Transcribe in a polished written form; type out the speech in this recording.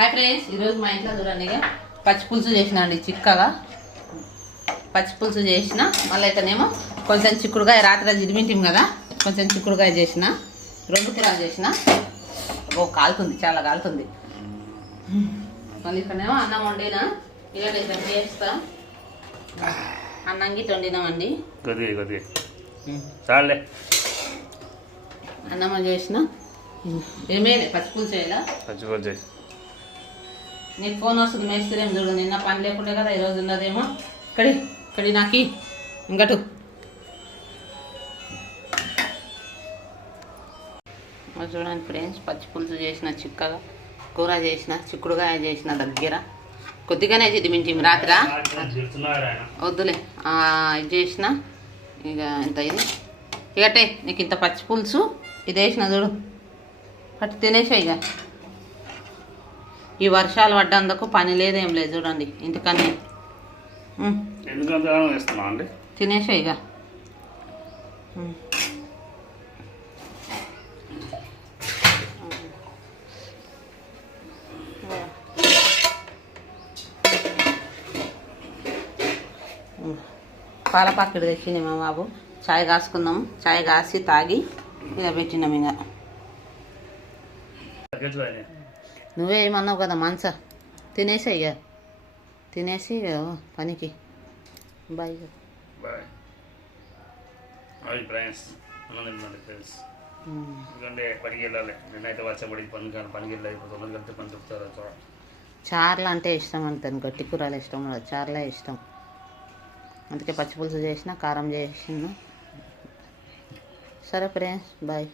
Hi friends, ఈరోజు మా ఇంట్లో చూడండి పచ్చి పులుసు చేసిన అండి. చిక్కగా పచ్చి పులుసు చేసిన, మళ్ళీ అయితేనేమో కొంచెం చిక్కుడుకాయ రాత్రి జిడిమింటిం కదా, కొంచెం చిక్కుడుకాయ చేసిన, 2 కూరలు చేసిన. కాలుతుంది, చాలా కాలుతుంది. మళ్ళీ ఇక్కడనేమో అన్నం వండిన, ఇలా చేస్తా అన్నం గిట్ట వండినామండి. అన్నం చేసిన ఏమేది పచ్చి పులుసు చేయాలా, నీకు ఫోన్ వస్తుంది మేస్త్రి ఏం చూడు. నిన్న పని లేకుండే కదా, ఈరోజు ఉన్నదేమో. ఇక్కడి నాకి ఇంకటు చూడండి ఫ్రెండ్స్, పచ్చి పులుసు చేసిన, చిక్కగా కూర చేసిన, చిక్కుడుకాయ చేసిన, దగ్గర కొద్దిగానే జిడిమింటి రాత్రి వద్దులే ఇది చేసిన. ఇక ఇంత ఇది ఇకటే నీకు ఇంత పచ్చి పులుసు ఇది వేసిన చూడు, అటు తినేసా. ఇక ఈ వర్షాలు పడ్డందుకు పని లేదేం లేదు చూడండి, ఇంటికనే తినేసా. ఇక పాల పాకెట్ తెచ్చింది మా బాబు, చాయ్ కాసుకుందాము. చాయ్ కాసి తాగి ఇక పెట్టినాం. ఇక నువ్వే ఏమన్నావు కదా మంచ తినేసా. ఇక తినేసి పనికి బాయ్. చార్లు అంటే ఇష్టం అంటాను, గట్టి కూరలు ఇష్టం, చార్లే ఇష్టం. అందుకే పచ్చి పులుసు చేసిన, కారం చేసిన. సరే ఫ్రెండ్స్, బాయ్.